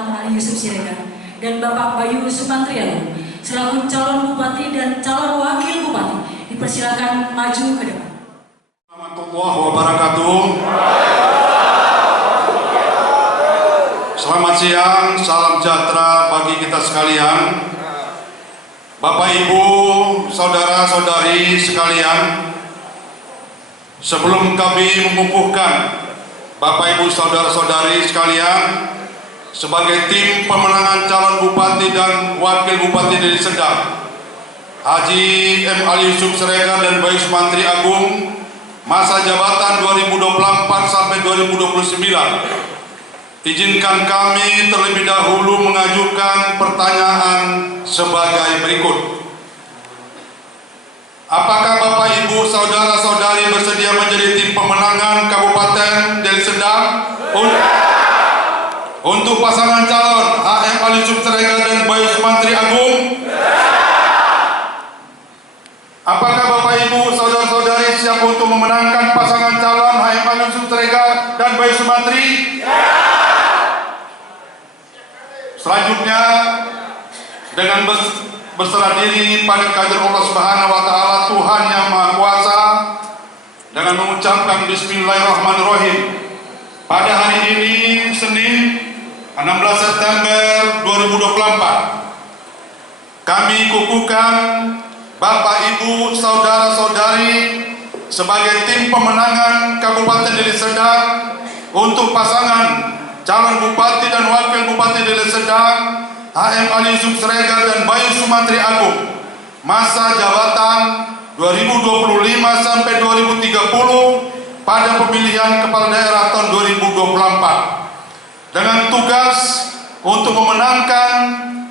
Muhammad Ali Yusuf Siregar dan Bapak Bayu Sumantriano selaku calon bupati dan calon wakil bupati dipersilakan maju ke depan. Warahmatullahi wabarakatuh. Selamat siang, salam sejahtera bagi kita sekalian. Bapak, Ibu, saudara-saudari sekalian, sebelum kami mengukuhkan Bapak, Ibu, saudara-saudari sekalian sebagai tim pemenangan calon bupati dan wakil bupati Deli Serdang, Haji M. Ali Yusuf Siregar dan Bayu Sumantri Agung, masa jabatan 2024 sampai 2029, izinkan kami terlebih dahulu mengajukan pertanyaan sebagai berikut. Apakah Bapak, Ibu, saudara-saudari bersedia menjadi tim pemenangan Kabupaten Deli Serdang untuk pasangan calon HM Ali Yusuf Siregar dan Bayu Sumantri Agung? Apakah Bapak, Ibu, saudara-saudari siap untuk memenangkan pasangan calon HM Ali Yusuf Siregar dan Bayu Sumantri? Selanjutnya, dengan berserah diri pada kehadirat Allah Subhanahu wa Ta'ala, Tuhan yang Maha Kuasa, dengan mengucapkan Bismillahirrahmanirrahim, pada hari ini Senin 16 September 2024, kami kukuhkan Bapak, Ibu, saudara-saudari sebagai tim pemenangan Kabupaten Deli Serdang untuk pasangan calon bupati dan wakil bupati Deli Serdang HM Ali Yusuf Siregar dan Bayu Sumantri Agung, masa jabatan 2025 sampai 2030 pada pemilihan kepala daerah tahun 2024, dengan tugas untuk memenangkan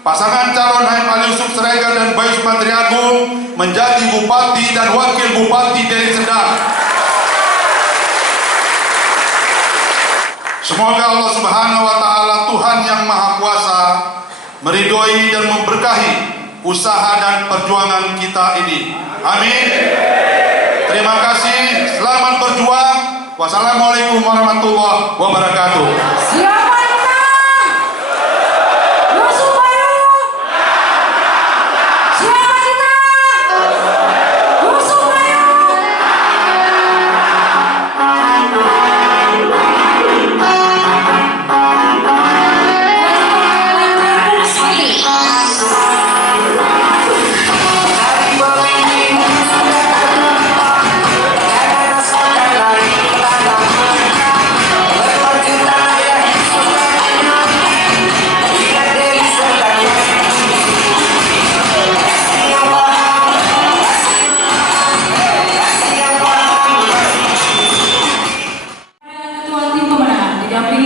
pasangan calon HM Ali Yusuf Siregar dan Bayu Sumantri Agung menjadi bupati dan wakil bupati Deli Serdang. Semoga Allah Subhanahu wa Ta'ala, Tuhan yang Maha Kuasa, meridhoi dan memberkahi usaha dan perjuangan kita ini. Amin. Terima kasih. Selamat berjuang. Wassalamualaikum warahmatullahi wabarakatuh. Siapa menang? Yusuf Bayu. Siapa menang? Yusuf Bayu.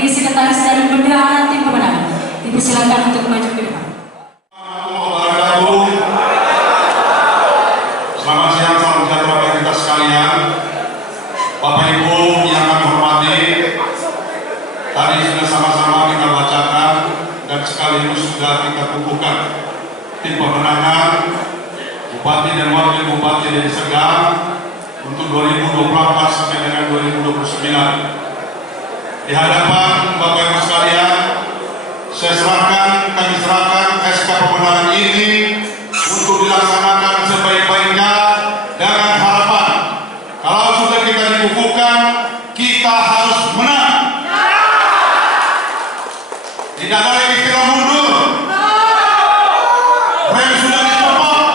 Sekretaris dan bendahara tim pemenang dipersilakan untuk maju ke depan. Selamat siang, salam sejahtera bagi kita sekalian. Bapak, Ibu yang kami hormati, tadi sudah sama-sama kita bacakan dan sekaligus sudah kita kukuhkan tim pemenangan bupati dan wakil bupati Deli Serdang untuk 2024 sampai dengan 2029. Di hadapan Bapak, Ibu sekalian, kami serahkan SK pemenangan ini untuk dilaksanakan sebaik-baiknya dengan harapan kalau sudah kita dikukuhkan, kita harus menang. Tidak ada lagi istilah mundur. Rem sudah dicopot,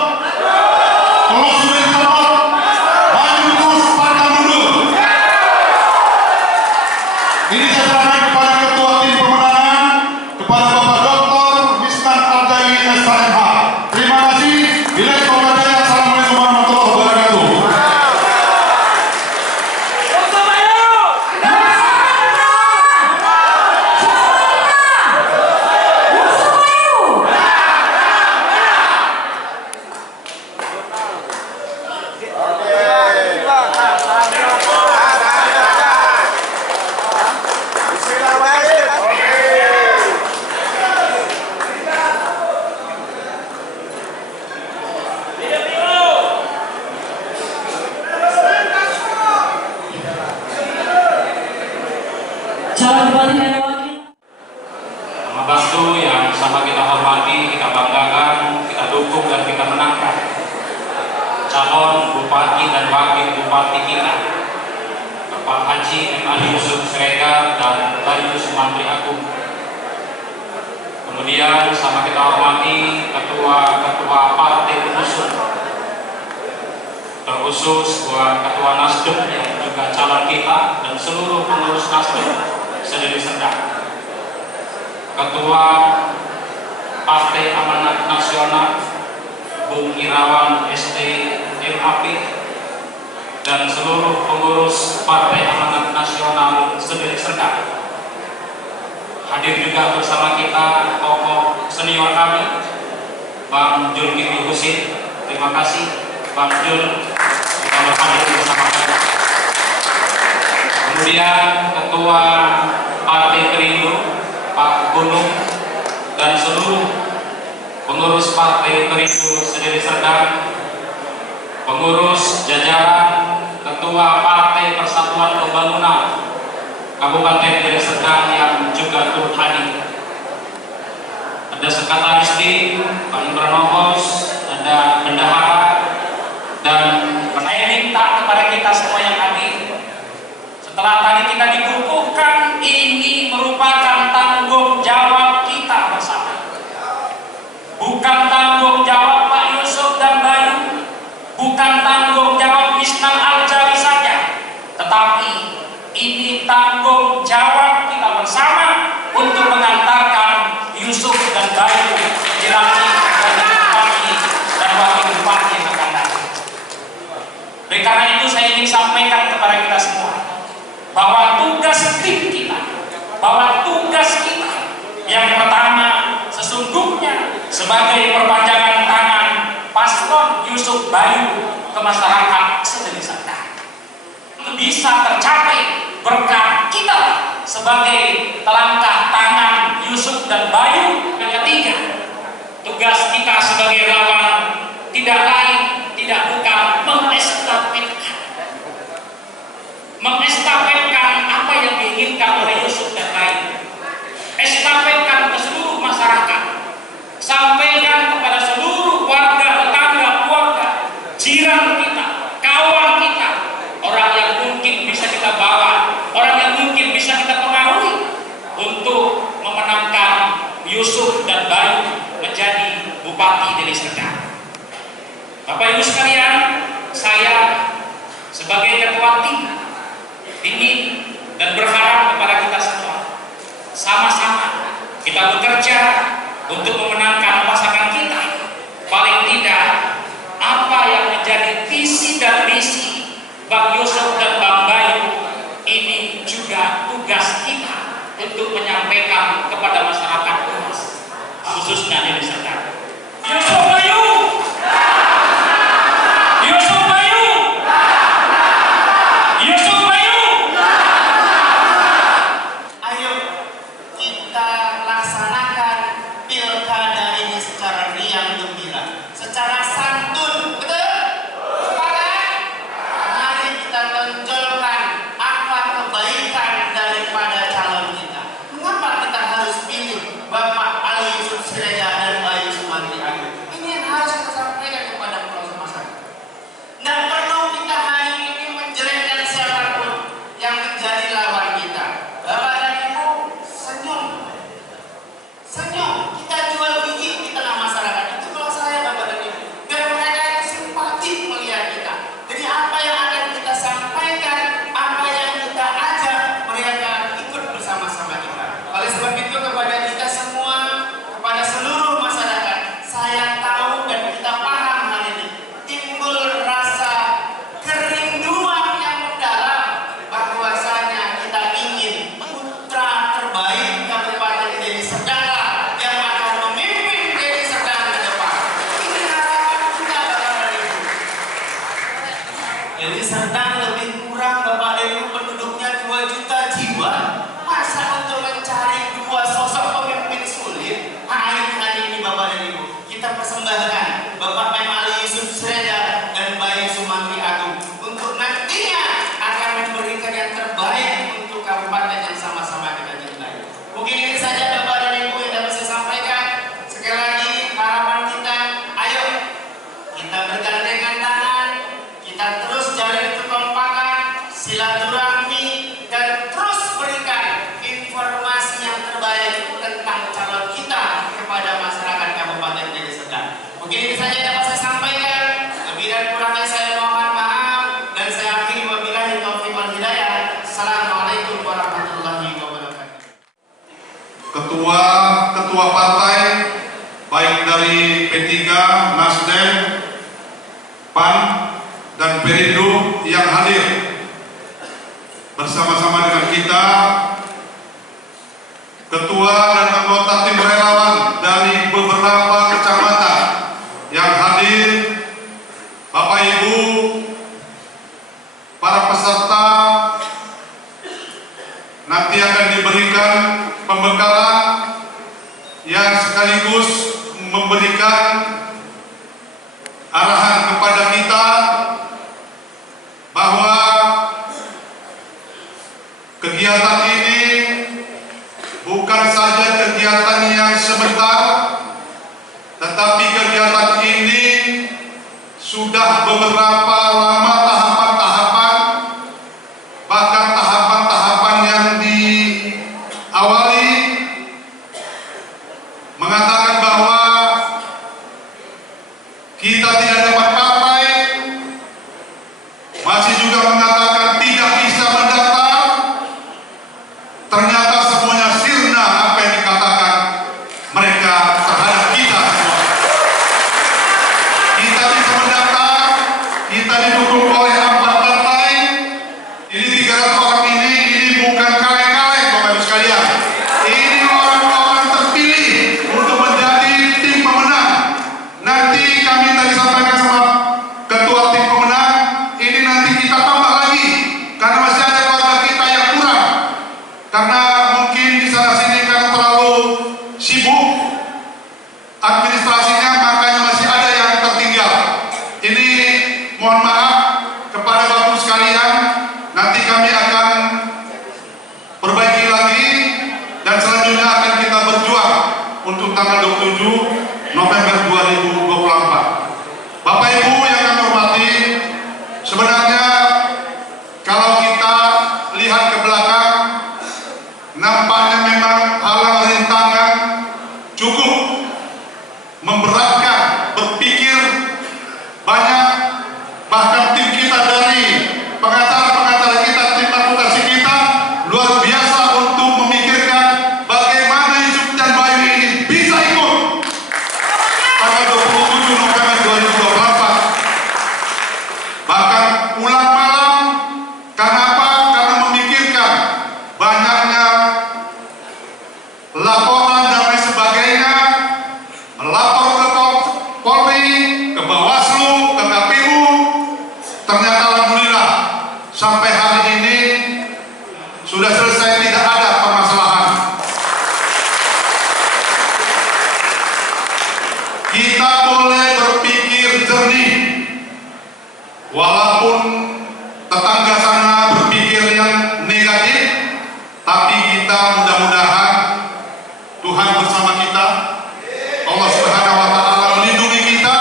kalau sudah dicopot, maju terus, pantang mundur. Ini saya serahkan kepada Ketua Tim Pemenangan, kepada Bapak Dr. Misnan Al-Jawi SHMH. Terima kasih. Bila Assalamualaikum warahmatullahi wabarakatuh. sama-sama kita hormati, kita banggakan, kita dukung dan kita menangkan calon bupati dan wakil bupati kita, Bapak Haji M. Ali Yusuf Siregar dan Bayu Sumantri Agung. Kemudian sama kita hormati ketua-ketua partai pengusung, terkhusus buat ketua Nasdem yang juga calon kita dan seluruh pengurus Nasdem sedeli Serdang. Ketua Partai Amanat Nasional Bung Irawan ST MAP dan seluruh pengurus Partai Amanat Nasional sedeli Serdang. Hadir juga bersama kita tokoh senior kami, Bang Julkifli Husin. Terima kasih Bang Jul telah hadir bersama kita. Kemudian Ketua Partai Perindo Pak Gunung dan seluruh pengurus Partai Perindo sedeli Serdang, pengurus jajaran Ketua Partai Persatuan Pembangunan Kabupaten Deli Serdang yang juga turut hadir. Ada Sekretaris Tim Pak Imran Nogos, ada bendahara, dan saya minta kepada kita semua yang hadir, setelah tadi kita dikukuhkan, ini merupakan tanggung jawab kita bersama, bukan tanggung jawab Pak Yusuf dan Bayu, bukan tanggung jawab Isnal Al-Jawi saja, tetapi ini tanggung jawab kita bersama untuk mengantarkan Yusuf dan Bayu dilantik menjadi bupati dan wakil bupati yang akan datang. Oleh karena itu saya ingin sampaikan kepada kita semua bahwa tugas tim kita, bahwa tugas kita yang pertama sesungguhnya sebagai perpanjangan tangan paslon Yusuf Bayu ke masyarakat sedeli Serdang itu bisa tercapai berkat kita sebagai telangkah tangan Yusuf dan Bayu. Yang ketiga, tugas kita sebagai relawan tidak lain, tidak bukan mengestafetkan apa yang diinginkan oleh Yusuf dan Bayu, estafetkan ke seluruh masyarakat, sampaikan kepada seluruh warga, tetangga, keluarga, jiran kita, kawan kita, orang yang mungkin bisa kita bawa, orang yang mungkin bisa kita pengaruhi untuk memenangkan Yusuf dan Bayu menjadi Bupati Deli Serdang. Bapak Ibu sekalian, saya sebagai ketua tim ingin dan berharap kepada kita semua sama-sama kita bekerja untuk memenangkan pasangan kita. Paling tidak apa yang menjadi visi dan misi Bang Yusuf dan Bang Bayu ini juga tugas kita untuk menyampaikan kepada masyarakat luas, khususnya Deli Serdang. Yusuf Bayu, Yusuf Bayu, Yusuf Bayu. Ayo kita laksanakan pilkada ini secara riang gembira, secara santun, betul? Sepakat? Mari kita tonjolkan apa kebaikan daripada calon kita. Mengapa kita harus pilih Bapak Ali Yusuf Siregar dan Bayu Sumantri Agung? Ini yang harus kita sampaikan kepada masyarakat. Tidak perlu kita hari ini menjelekkan siapapun yang menjadi lawan kita. Bapak dan Ibu, senyum. Senyum. Kita jual biji di tengah masyarakat. Itu kalau saya, Bapak dan Ibu. Biar mereka itu simpati melihat kita. Jadi apa yang akan kita sampaikan, apa yang kita ajak, mereka ikut bersama-sama kita. Oleh sebab itu kepada kita semua, kepada seluruh ketua partai baik dari P3, Nasdem, PAN, dan Perindo yang hadir bersama-sama dengan kita, ketua dan anggota tim relawan dari beberapa kecamatan yang hadir, Bapak Ibu, para peserta nanti akan diberikan pembekalan yang sekaligus memberikan arahan kepada kita bahwa kegiatan ini bukan saja kegiatan yang sebentar, tetapi kegiatan ini sudah beberapa lama tahapan-tahapan, bahkan tahapan-tahapan yang diawali mengatakan bahwa kita tidak dapat partai, masih juga mengatakan tidak bisa mendaftar. Ternyata semuanya sirna apa yang dikatakan mereka terhadap kita semua. Kita bisa mendaftar, kita didukung oleh 4 partai. Ini 300 orang ini bukan kaleng-kaleng Bapak Ibu sekalian. Ini orang-orang terpilih untuk menjadi tim pemenang. Nanti kami tadi sampaikan sama ketua tim pemenang, ini nanti kita tambah lagi karena masih ada keluarga kita yang kurang. Karena mungkin di sana sini kan terlalu sibuk administrasinya, makanya masih ada yang tertinggal. Ini mohon maaf kepada Bapak sekalian, nanti kami akan perbaiki lagi dan selanjutnya akan kita berjuang untuk tanggal 27 November 2024. Bapak Ibu yang kami hormati, sebenarnya kalau kita lihat ke belakang, nampaknya memang halang rintangan cukup memberatkan, berpikir banyak, bahkan tim kita dari pengacara-pengacara kita, tim advokasi kita luar biasa untuk memikirkan bagaimana Yusuf dan Bayu ini bisa ikut tanggal 27 November 2024. Bahkan pulang malam, kenapa? Karena memikirkan banyaknya laporan dan lain sebagainya, melapor ke Polri, ke Bawaslu, ke KPU. Ternyata alhamdulillah sampai hari ini sudah selesai, tidak ada permasalahan. Kita boleh berpikir jernih, walaupun tetangga sana berpikir yang negatif, tapi kita mudah-mudahan Tuhan bersama kita, Allah Subhanahu wa Ta'ala melindungi kita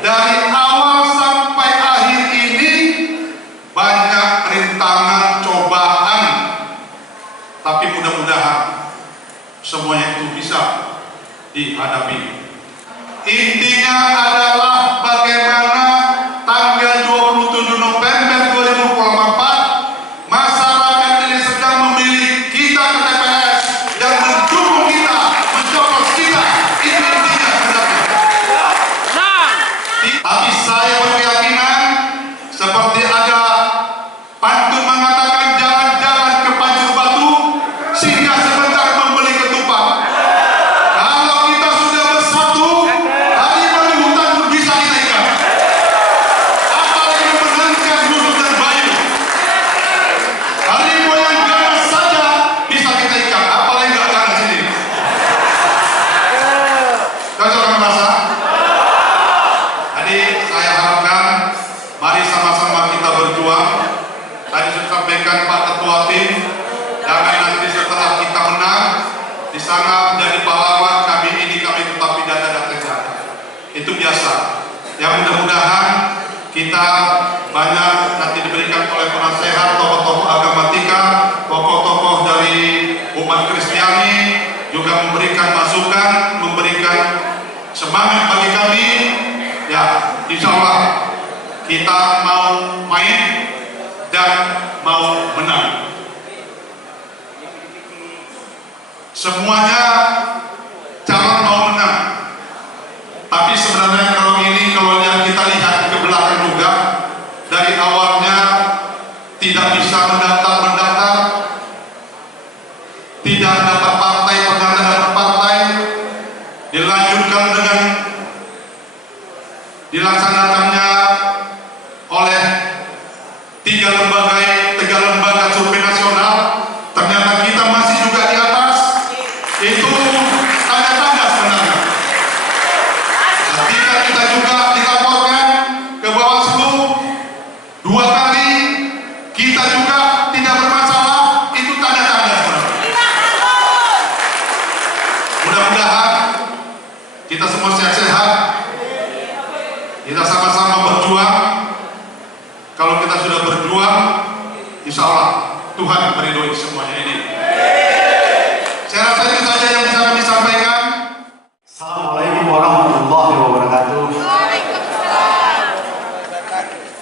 dari awal sampai akhir ini. Banyak rintangan, cobaan, tapi mudah-mudahan semuanya itu bisa dihadapi. Intinya adalah bagaimana tanggal 27 November 2024 masyarakat ini sedang memilih kita ke TPS dan mendukung kita, mencoblos kita. Itu intinya sebenarnya. Tapi saya berkeyakinan seperti ada pantun mengatakan jalan-jalan ke Pancur Batu, singgah sebentar membeli ketupat. Kalau kita sudah bersatu, harimau di hutan pun bisa kita ikat. Apalagi menangkan Yusuf dan Bayu. Harimau yang ganas saja bisa kita ikat, apalagi nggak ganas ini. Cocok kan merasa? Jadi saya harapkan mari sama-sama kita berjuang. Tadi sudah sampaikan Pak Ketua Tim, jangan nanti setelah kita menang di sana menjadi pahlawan kami ini, kami tetapi data dan kejahatan. Itu biasa. Yang mudah-mudahan kita banyak nanti diberikan oleh penasehat, tokoh-tokoh agama kita, tokoh-tokoh dari umat Kristiani juga memberikan masukan, memberikan semangat bagi kami. Ya, insya Allah kita mau main dan mau menang. Semuanya calon mau menang. Tapi sebenarnya kalau yang kita lihat ke belakang juga, dari awalnya tidak bisa mendaftar, tidak dapat partai, ternyata dapat partai, dilanjutkan dengan dilaksanakannya oleh tiga lembaga survei nasional, ternyata kita masih juga di atas. Itu tanda-tanda sebenarnya. Ketika kita juga dilaporkan ke Bawaslu 2 kali, kita juga tidak bermasalah, itu tanda-tanda sebenarnya. Mudah-mudahan kita semua sehat-sehat, kita sama-sama berjuang. Kalau kita sudah berjuang, insya Allah Tuhan meridhoi semuanya ini. Saya rasa itu saja yang bisa kami sampaikan. Assalamualaikum warahmatullahi wabarakatuh.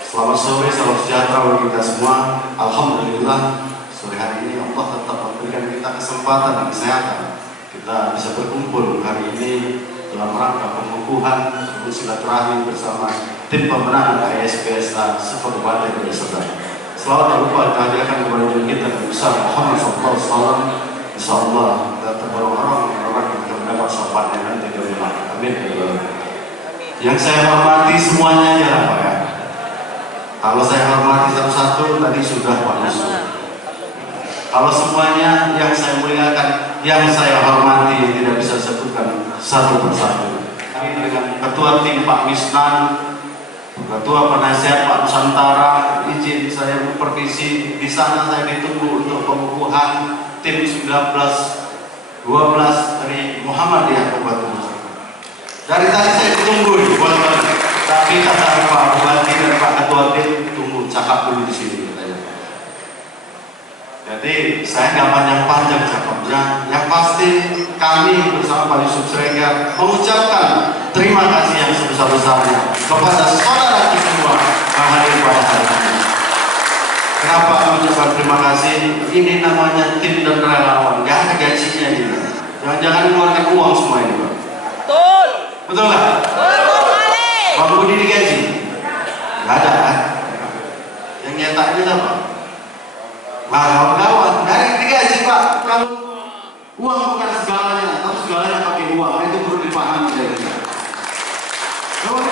Selamat sore, salam sejahtera bagi kita semua. Alhamdulillah, sore hari ini Allah tetap memberikan kita kesempatan dan kesehatan. Kita bisa berkumpul hari ini dalam rangka pengukuhan silaturahmi bersama tim pemenangan ISPSA Kabupaten Deli Serdang. Selamat tak lupa kita hadirkan kepada kita Nabi besar Muhammad SAW. Insya Allah kita tergolong orang yang kita mendapat syafaatnya nanti di rumah. Amin. Yang saya hormati semuanya ya Pak ya. Kalau saya hormati satu-satu tadi sudah Pak Yusuf. Kalau semuanya yang saya muliakan, yang saya hormati tidak bisa sebutkan satu persatu. Kami dengan Ketua Tim Pak Misnan, Ketua Penasihat Pak Nusantara, izin saya supervisi di sana. Saya ditunggu untuk pengukuhan tim 19-12 dari Muhammadiyah Kabupaten Nusantara. Dari tadi saya ditunggu, tapi kata Pak Bupati dan Pak Ketua Tim tunggu cakap dulu di sini. Jadi saya nggak panjang-panjang cakapnya. Yang pasti kami bersama Pak Yusuf Sregar mengucapkan terima kasih yang sebesar-besarnya kepada saudara kita semua yang hadir pada hari ini. Kenapa mengucapkan terima kasih? Ini namanya tim dan relawan. Gak ada gajinya ini. Jangan-jangan mengeluarkan uang semua ini, Pak. Betul. Betul nggak? Betul sekali. Bang Budi digaji? Gak ada kan? Yang nyetak ini apa? Nah, kawan-kawan, dari digaji Pak. Kalau uang bukan segalanya, tapi segalanya pakai uang, itu perlu dipahami dari kita. Kalau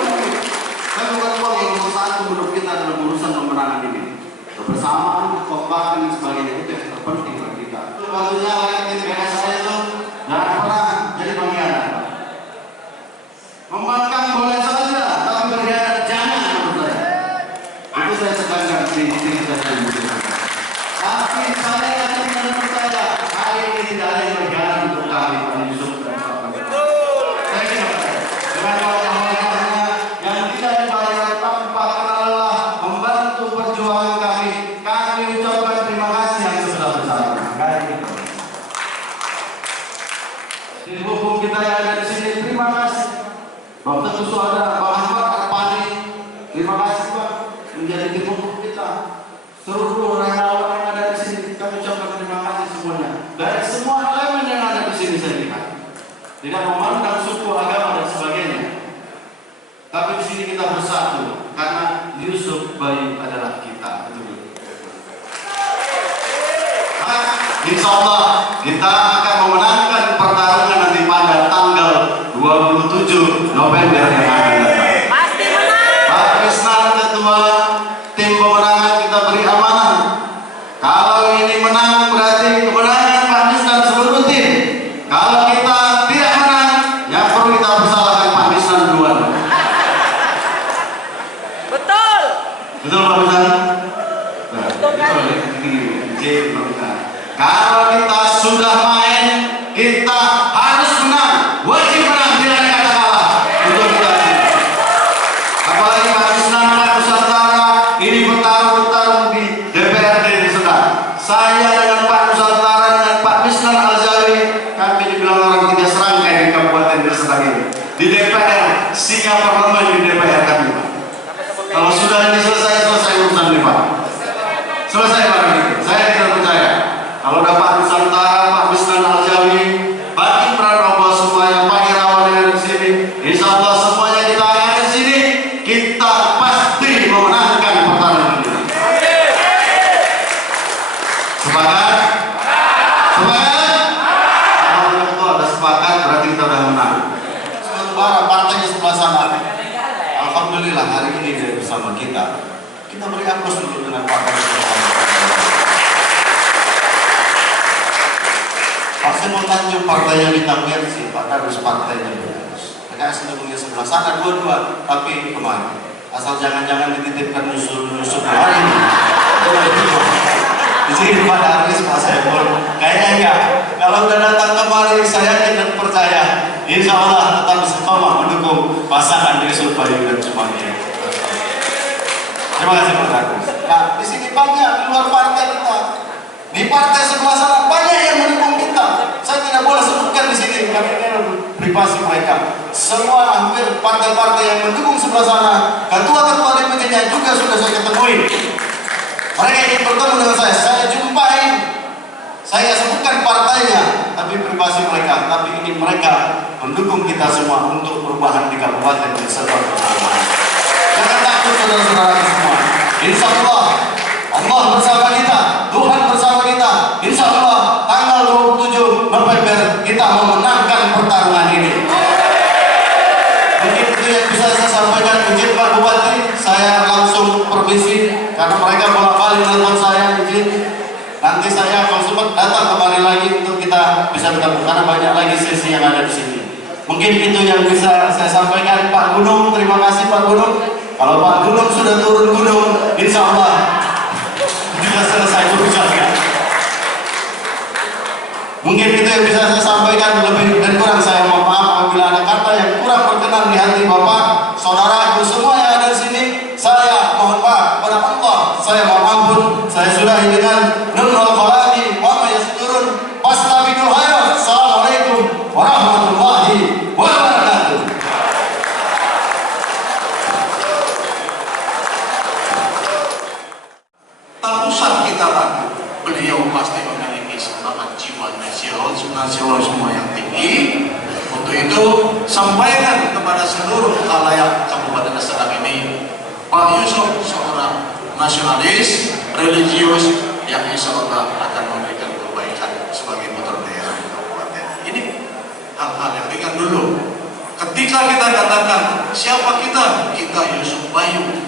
bukan uang yang nomor satu menurut kita dalam urusan pemenangan ini. Kebersamaan, kekompakan dan sebagainya itu yang terpenting bagi kita. Itu maksudnya tim BS saya itu jangan pernah jadi pengkhianat. Membangkang boleh saja, tapi berkhianat jangan menurut saya. Itu saya tekankan di tim saya. Tapi saya yakin dan percaya hari ini tidak ada yang berjalan untuk kami Pak Yusuf dan Pak Betul. Saya ingin dengan wajah-wajahnya yang tidak dibayar tanpa kenal lelah membantu perjuangan kami. Kami ucapkan terima kasih yang sebesar-besarnya. Tim hukum kita yang ada di sini terima kasih. Bang Teguh Saudara, Bang Ahmad Arpani, terima kasih Pak menjadi tim hukum kita. Seluruh relawan yang ada di sini kami ucapkan terima kasih semuanya. Dari semua elemen yang ada di sini saya lihat, tidak memandang suku, agama dan sebagainya. Tapi di sini kita bersatu karena Yusuf Bayu adalah kita. Insya Allah kita akan memenangkan pertarungan nanti pada tanggal 27 November yang akan datang. Pasti menang. Pak Krisnan Ketua tim pemenangan kita beri amanah. Kalau ini menang berarti kemenangan Pak Misnan seluruh tim. Kalau kita tidak menang, ya perlu kita bersalahkan Pak Misnan duluan. Betul. Betul Pak Misnan? Betul kan? Kalau kita sudah main, kita harus menang. Wajib menang, tidak ada kata kalah. Untuk kita. Apalagi Pak Misnan, Pak Nusantara, ini bertarung di DPRD Deli Serdang. Saya dengan Pak Nusantara dengan Pak Misnan Al-Zawi, kami dibilang orang tiga serangkai di Kabupaten Deli Serdang ini. Di DPR, singa parlemen di DPR kami Pak. Kalau sudah ini selesai urusan ini Pak. Selesai Pak ini. Saya tidak percaya. Kalau dapat Nusantara, Pak Misnan Al-Zawi, bagi Pranowo supaya Pak Insya Allah semuanya kita akan di sini, kita pasti memenangkan pertarungan ini. Sepakat? Sepakat? Kalau itu ada sepakat berarti kita sudah menang. Sementara partai di sebelah sana, alhamdulillah hari ini dia bersama kita. Kita beri aplaus dulu dengan partai di sebelah sana. Pak Simon Tanjung partainya Bintang Mersi, Pak Kadus partainya Bagus. PKS mendukungnya sebelah sana dua-dua, tapi kemana? Asal jangan-jangan dititipkan nyusul hari ini. Di sini Pak Darwis, Pak Saiful, kayaknya enggak. Kalau udah datang kemari, saya tidak percaya. Insya Allah tetap istiqomah mendukung pasangan Yusuf Bayu dan Cumanggi. Terima kasih Pak Darwis. Nah, di sini banyak di luar partai kita. Di partai sebelah sana banyak yang mendukung kita. Saya tidak boleh sebutkan di sini karena ini adalah privasi mereka. Semua hampir partai-partai yang mendukung sebelah sana, ketua-ketua DPD-nya juga sudah saya ketemui. Mereka ingin bertemu dengan saya jumpai. Saya sebutkan partainya, tapi privasi mereka. Tapi ini mereka mendukung kita semua untuk perubahan di kabupaten dan serta. Jangan takut saudara-saudara semua. Insya Allah, Allah bersama kita, Tuhan bersama kita. Insya Allah tanggal 27 November kita memenangkan pertarungan ini. Mungkin itu yang bisa saya sampaikan. Izin Pak Bupati, saya langsung permisi karena mereka bolak-balik telepon saya. Izin nanti saya kalau sempat datang kembali lagi untuk kita bisa bertemu karena banyak lagi sesi yang ada di sini. Mungkin itu yang bisa saya sampaikan. Pak Gunung, terima kasih Pak Gunung. Kalau Pak Gunung sudah turun gunung, insya Allah kita selesai urusannya. Mungkin itu yang bisa saya sampaikan. Lebih dan kurang saya mohon maaf apabila ada kata yang kurang berkenan di hati Bapak, saudaraku semua yang ada di sini. Saya mohon maaf kepada Allah. Saya mohon ampun. Saya sudahi dengan nunul qalami wa ma yasturun. Fastabiqul khairat. Assalamualaikum warahmatullahi wabarakatuh. Tak usah kita ragu, beliau pasti memiliki semangat jiwa nasionalisme yang tinggi. Untuk itu, sampaikan kepada seluruh khalayak Kabupaten Serdang ini, Pak Yusuf seorang nasionalis, religius yang insya Allah akan memberikan kebaikan sebagai putra daerah di kabupaten. Ini hal-hal yang ringan dulu. Ketika kita katakan siapa kita, kita Yusuf Bayu.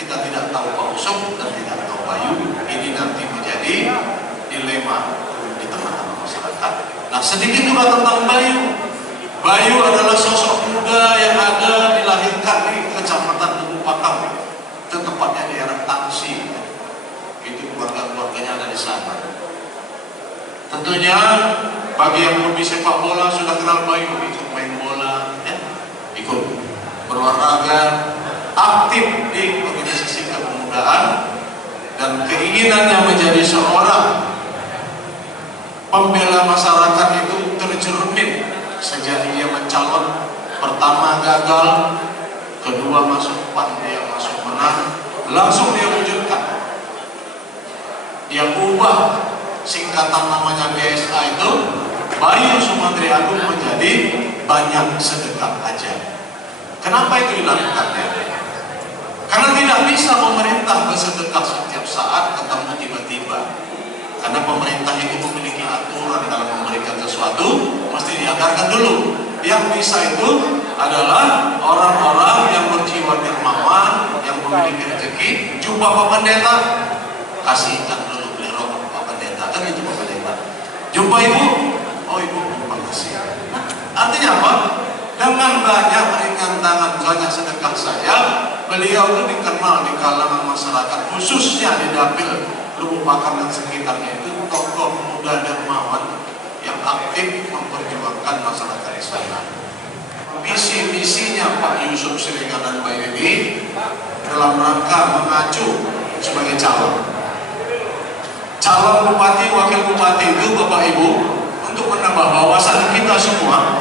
Kita tidak tahu Pak Yusuf dan tidak tahu Bayu. Ini nanti menjadi dilema di tengah-tengah masyarakat. Nah, sedikit juga tentang Bayu. Bayu adalah sosok muda yang ada dilahirkan di Kecamatan Tugu Pakam, tepatnya di daerah Tangsi. Itu keluarga-keluarganya ada di sana. Tentunya bagi yang hobi sepak bola sudah kenal Bayu, ikut main bola, ya, ikut berolahraga, aktif di organisasi kepemudaan, dan keinginannya menjadi seorang pembela masyarakat itu tercermin sejak dia mencalon. Pertama gagal, kedua masuk PAN, dia masuk menang, langsung dia wujudkan. Dia ubah singkatan namanya BSA itu, Bayu Sumantri Agung, menjadi banyak sedekah aja. Kenapa itu dilakukannya? Karena tidak bisa pemerintah bersedekah setiap saat ketemu tiba-tiba. Karena pemerintah itu memiliki aturan dalam memberikan sesuatu, mesti dianggarkan dulu. Yang bisa itu adalah orang-orang yang berjiwa dermawan, yang memiliki rezeki. Jumpa Pak Pendeta, kasihkan dulu beli rokok Pak Pendeta, kan itu Pak Pendeta. Jumpa ibu, oh ibu terima kasih. Nah, artinya apa? Dengan banyak ringan tangan, banyak sedekah saja, beliau itu dikenal di kalangan masyarakat, khususnya di dapil Lubuk Pakam dan sekitarnya itu tokoh muda dermawan yang aktif memperjuangkan masyarakat di sana. Visi-misinya Pak Yusuf Siregar dan Bayu ini dalam rangka mengacu sebagai calon bupati, wakil bupati itu Bapak Ibu, untuk menambah wawasan kita semua,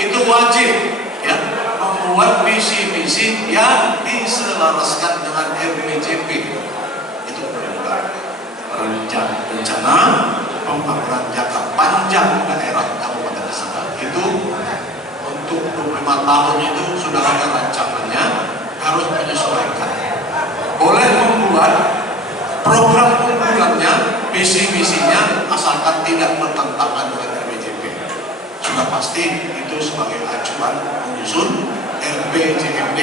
itu wajib ya membuat visi-misi yang diselaraskan dengan RPJP. Itu rencana pembangunan jangka panjang daerah Kabupaten Serdang. Itu untuk 25 5 tahun itu sudah ada rancangannya, harus menyesuaikan. Boleh membuat program unggulannya, visi misinya, asalkan tidak bertentangan dengan RPJP. Sudah pasti itu sebagai acuan menyusun RPJMD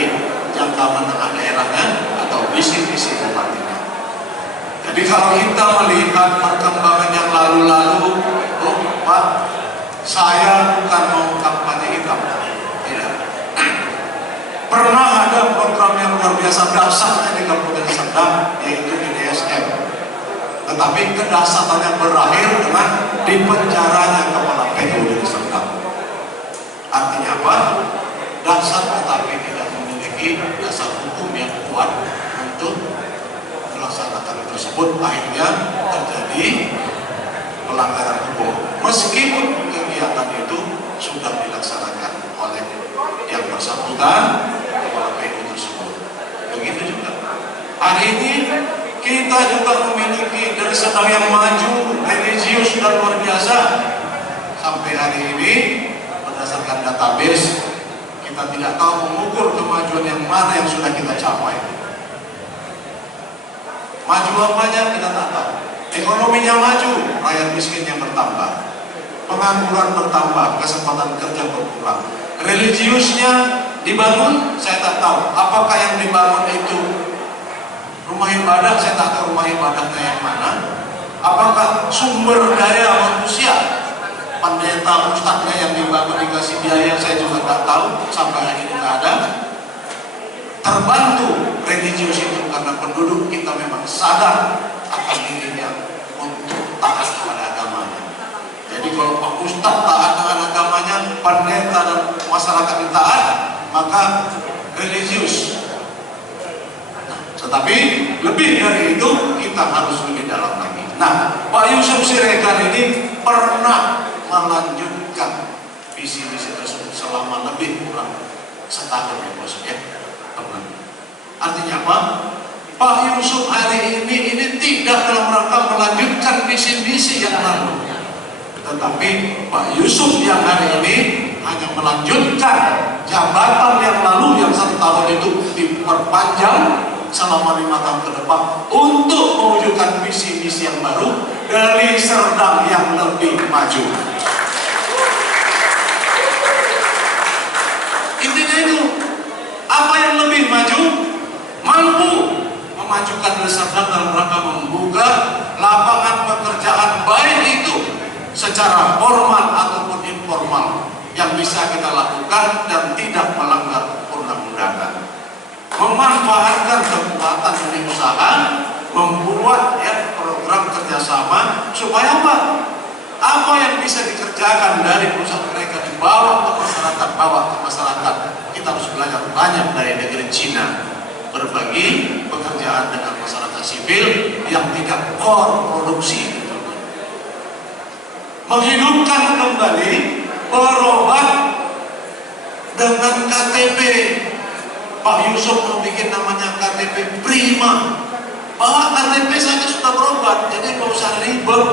jangka menengah daerahnya atau visi misi bupatinya. Jadi kalau kita melihat perkembangan yang lalu-lalu, oh Pak, saya bukan mau kampanye hitam, tidak. Pernah ada program yang luar biasa dahsyatnya di Kabupaten Serdang, yaitu di DSM. Tetapi kedahsyatannya berakhir dengan dipenjaranya kepala PU di Serdang. Artinya apa? Dahsyat tetapi tidak memiliki dasar hukum yang kuat untuk melaksanakan tersebut. Akhirnya terjadi pelanggaran hukum. Meskipun kegiatan itu sudah dilaksanakan oleh yang bersangkutan kepala PU tersebut. Begitu juga hari ini kita juga memiliki dari Serdang yang maju, religius dan luar biasa. Sampai hari ini berdasarkan database kita tidak tahu mengukur kemajuan yang mana yang sudah kita capai. Maju apanya kita tak tahu. Ekonominya maju, rakyat miskin yang bertambah, pengangguran bertambah, kesempatan kerja berkurang. Religiusnya dibangun, saya tak tahu. Apakah yang dibangun itu rumah ibadah? Saya tak tahu rumah ibadahnya yang mana. Apakah sumber daya manusia, pendeta ustadznya yang dibangun dikasih biaya? Saya juga tak tahu. Sampai hari ini tidak ada. Terbantu religius itu karena penduduk kita memang sadar akan dirinya untuk taat kepada agamanya. Jadi kalau Pak Ustadz taat dengan agamanya, pendeta dan masyarakat taat, maka religius. Nah, tetapi lebih dari itu kita harus lebih dalam lagi. Nah, Pak Yusuf Siregar ini pernah melanjutkan visi-visi tersebut selama lebih kurang setahun ya bos ya. Artinya apa? Pak Yusuf hari ini tidak dalam rangka melanjutkan visi-visi yang lalu, tetapi Pak Yusuf yang hari ini hanya melanjutkan jabatan yang lalu yang 1 tahun itu diperpanjang selama 5 tahun ke depan untuk mewujudkan visi-misi yang baru dari Serdang yang lebih maju. Intinya itu, apa yang lebih maju mampu memajukan Serdang dalam rangka membuka lapangan pekerjaan baik itu secara formal ataupun informal yang bisa kita lakukan dan tidak melanggar undang-undangan. Memanfaatkan kekuatan dunia usaha, membuat ya program kerjasama supaya apa? Apa yang bisa dikerjakan dari perusahaan mereka dibawa ke masyarakat, bawa ke masyarakat. Kita harus belajar banyak dari negeri Cina. Berbagi pekerjaan dengan masyarakat sipil yang tidak core produksi, menghidupkan kembali berobat dengan KTP. Pak Yusuf membuat namanya KTP Prima, bahwa KTP saja sudah berobat, jadi nggak usah ribet,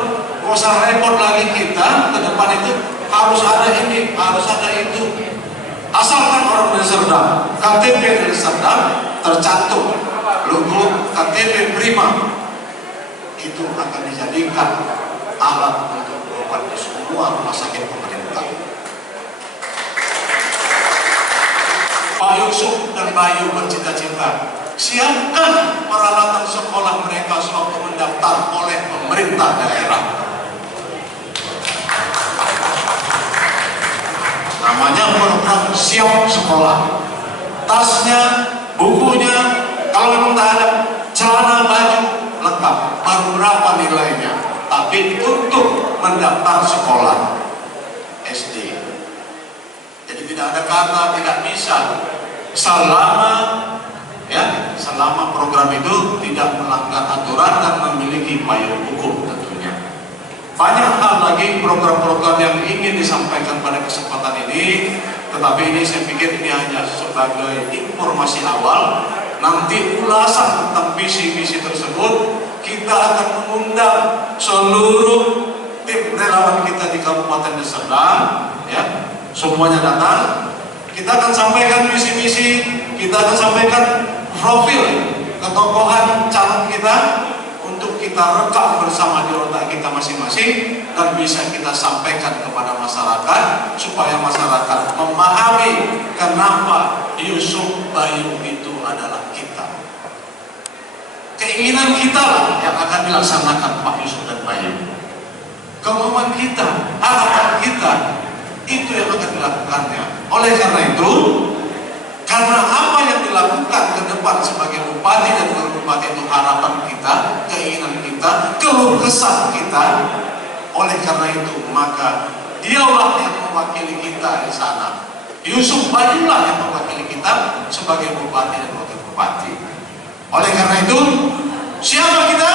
nggak usah repot lagi kita ke depan itu harus ada ini, harus ada itu. Asalkan orang dari Serdang, KTP dari Serdang tercantum logo KTP Prima, itu akan dijadikan alat untuk berobat di semua rumah sakit pemerintah. Pak Yusuf dan Bayu bercita-cita siapkan peralatan sekolah mereka sewaktu mendaftar oleh pemerintah daerah. Namanya program siap sekolah. Tasnya, bukunya, kalau memang tak ada, celana baju lengkap, baru berapa nilainya. Tapi untuk mendaftar sekolah SD, jadi tidak ada kata tidak bisa selama program itu tidak melanggar aturan dan memiliki payung hukum tentunya. Banyak hal lagi program-program yang ingin disampaikan pada kesempatan ini, tetapi ini saya pikir ini hanya sebagai informasi awal. Nanti ulasan tentang visi-visi tersebut kita akan mengundang seluruh tim relawan kita di Kabupaten Serdang, ya, semuanya datang Kita akan sampaikan visi-misi, kita akan sampaikan profil ketokohan calon kita untuk kita rekam bersama di otak kita masing-masing dan bisa kita sampaikan kepada masyarakat supaya masyarakat memahami kenapa Yusuf Bayu itu adalah kita. Keinginan kita lah yang akan dilaksanakan Pak Yusuf dan Bayu. Kemauan kita, harapan kita, itu yang akan dilakukannya. Oleh karena itu, karena apa yang dilakukan ke depan sebagai bupati dan wakil bupati itu harapan kita, keinginan kita, keluh kesah kita. Oleh karena itu, maka dialah yang mewakili kita di sana. Yusuf Bayulah yang mewakili kita sebagai bupati dan wakil bupati. Oleh karena itu, siapa kita?